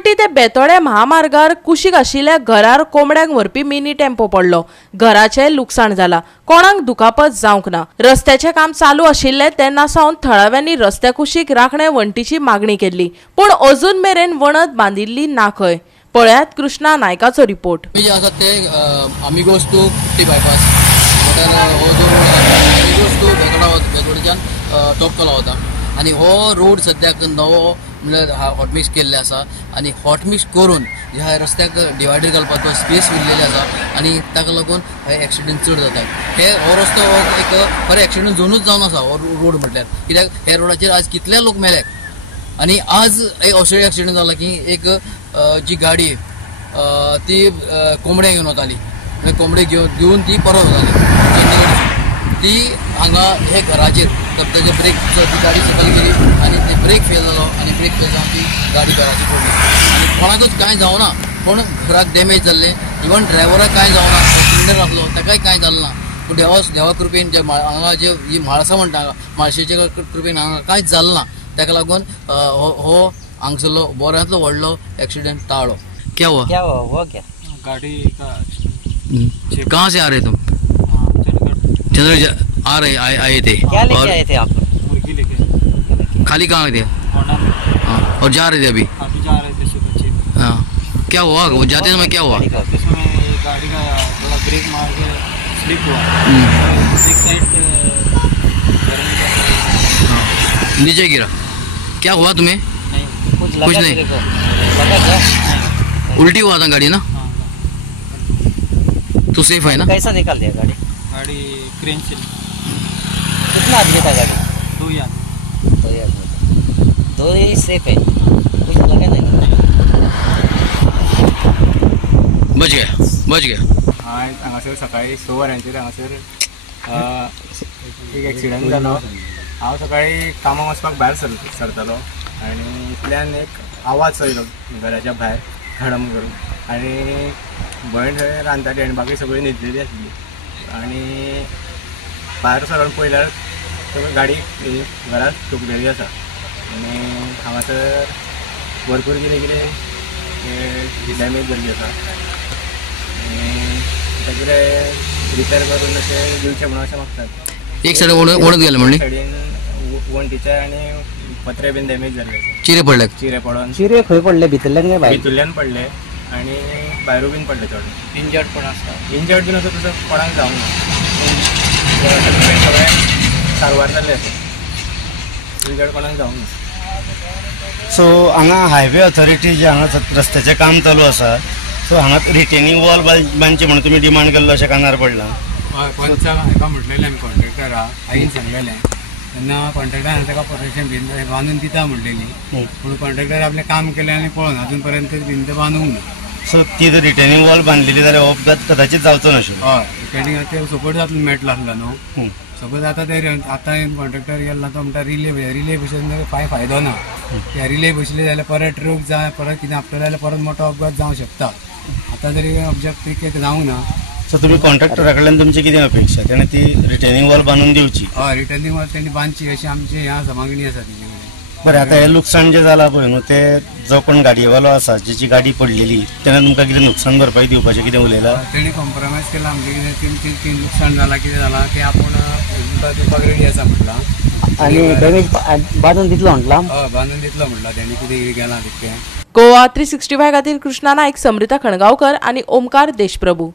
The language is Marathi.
कुर्टी ते बेतोडे महामार्गार कुशीक आशिल्ल्या घरार कोंबड्यांक व्हरपी मिनी टेम्पो पडलो। घराचें लुकसाण जाला, कोणाक दुखापत जावंक ना। रस्त्याचें काम चालू आशिल्लें तेन्ना सावन थळाव्यांनी रस्त्या कुशीक राखणे वणटीची मागणी केल्ली, पूण अजून मेरेन वणत बांदिल्ली ना खंय। पळयात Krishna नायकाचो report. Amigos to Kurti bypass हो जो अमिगोस टू बेतोडेच्यान टॉपकोला वता आनी हो रोड सद्याक नवो म्हणल्यार हॉटमिक्स केल्ले आसा आनी हॉटमिक्स करून ह्या रस्त्याक डिवायडर घालपाचो स्पेस उरलेले आसा आनी ताका लागून एक्सिडेंट चड जाता। हो रस्तो एक बरें एक्सिडेंट झोनूच जावन आसा हो रोड म्हटल्यार, कित्याक ह्या रोडाचेर आज कितले लोक मेल्यात आनी आज एक असो एक्सिडेंट जाला की एक जी गाडी ती कोंबड्या घेवन वताली, कोंबडे घेवन ती परत वताली ती हांगा हे घराचेर ताचे ब्रेक ती गाडी सकयल गेली आनी ती ब्रेक फेल जालो आनी ब्रेक फेल जावन ती गाडी घराची पडली आनी कोणाकूच कांय जावना, पूण घराक डॅमेज जाल्लें, इवन ड्रायव्हराक कांय जावना, सिलिंडर आसलो ताकाय कांय जालें ना। पूण देवा कृपेन जे हांगा जे ही म्हाळसा म्हणटा म्हाळशेच्या कृपेन हांगा कांयच जालें ना, ताका लागून हो हांगसरलो बऱ्यांतलो व्हडलो एक्सिडेंट टाळ्ळो। क्या हुआ? गाड़ी कहाँ से आ रहे तुम? चंद्रगढ़ आ रहे आए थे। क्या लेके आए थे आप? मुर्गी लेके। खाली कहाँ थे? हाँ, और जा रहे थे अभी? अभी जा रहे थे सुबह। हाँ, क्या हुआ वो जाते समय क्या हुआ? इसमें गाड़ी का थोड़ा ब्रेक मार के स्लिप हुआ, एक साइड नीचे गिरा। क्या हुआ तुम्हें? नहीं कुछ नहीं। उल्टी हुआ था गाड़ी ना? तो सेफ है ना? कैसा निकाल दिया गाड़ी? गाड़ी क्रेन से। कितना आदमी था गाड़ी? 2 यार। दो ही सेफ है, कुछ लगे नहीं ना? बच गया। हाँ, हांगासर सकाळी 6 वरांचेर हांगासर एक एक्सिडेंट जालो। हांव सकाळी कामाक वचपाक भायर सरतालो आनी इतल्यान एक आवाज येयलो घराच्या भायर धडम करून आनी भयण थंय रांदताली आनी बाकी सगळी न्हिदलेली आसली आनी भायर सरून पळयल्यार सगळी गाडी घरांत ठोकलेली आसा आनी हांगासर भरपूर कितें डॅमेज जाल्ली आसा आनी तें रिपेर करून अशें दिवचें म्हणून अशें मागतात। एक सायड ओढत गेले म्हणली सायडीन वणटीचे आनी पत्रे बीन डॅमेज जाल्ले आसा, चिरे पडून चिरे खंय पडले? भितरल्यान पडले आनी भायरू बीन पडले चड। इंजर्ड पण आसता? इंजर्ड बीन असो तसो कोणाक जावंक ना, सगळे सारवार जाल्ले आसा, इंजर्ड कोणाक जावंक ना। सो हांगा हायवे ऑथॉरिटी जे हांगा रस्त्याचें काम चालू आसा, सो हांगा रिटेनिंग वॉल बांदचे म्हणून तुमी डिमांड केल्लो अशें कानार पडलां। हय, पंचाक हाका म्हटलेलें आमी कॉन्ट्रॅक्टरा आईन सांगलेलें तेन्ना कॉन्ट्रॅक्टरान ताका प्रोटेक्शन भिंत बांदून दिता म्हणलेली, पूण कॉन्ट्रॅक्टर आपलें काम केलें आनी पळोवन अजून पर्यंत भिंत बांदूंक ना। सो ती जर रिटेनिंग वॉल बांदलेली जाल्यार हो अपघात कदाचित जावचो नाशिल्लो। हय, रिटेनिंग ते सपोर्ट जातलो मेळटलो आसलो न्हू। सपोज आतां कॉन्ट्रॅक्टर गेला तो म्हणटा रिले बसोवन कांय फायदो ना, त्या रिले बसले जाल्यार परत ट्रक जाय, परत कितें आपल्याला जाल्यार परत मोठो अपघात जावंक शकता। आतां जरी ऑब्जेक्ट जावंक ना। सो तुमी कॉन्ट्रॅक्टरा कडल्यान तुमची कितें अपेक्षा? तेणें ती रिटेनिंग वॉल बांदून दिवची? हय, रिटेनिंग वॉल तेणी बांदची अशी आमची ह्या मागणी आसा तेजे कडेन। बरें, आतां हें लुकसाण जें जालां पळय न्हू, ते जो कोण गाडयेवालो आसा जेची गाडी पडलेली तेणें तुमकां कितें नुकसाण भरपाई दिवपाचें कितें उलयलां? तेणी कॉम्प्रोमायज केला आमचें कितें लुकसाण जालां कितें जालां तें आपूण दिवपाक रेडी आसा म्हटलां आणि डॅमेज बांधून दितलो म्हटलां? हय, बांदून दितलो म्हटलां तेणी कितें गेलां तितकें। गोवा 365 खातीर कृष्णा नायक, समृता खणगांवकर आनी ओमकार देशप्रभू।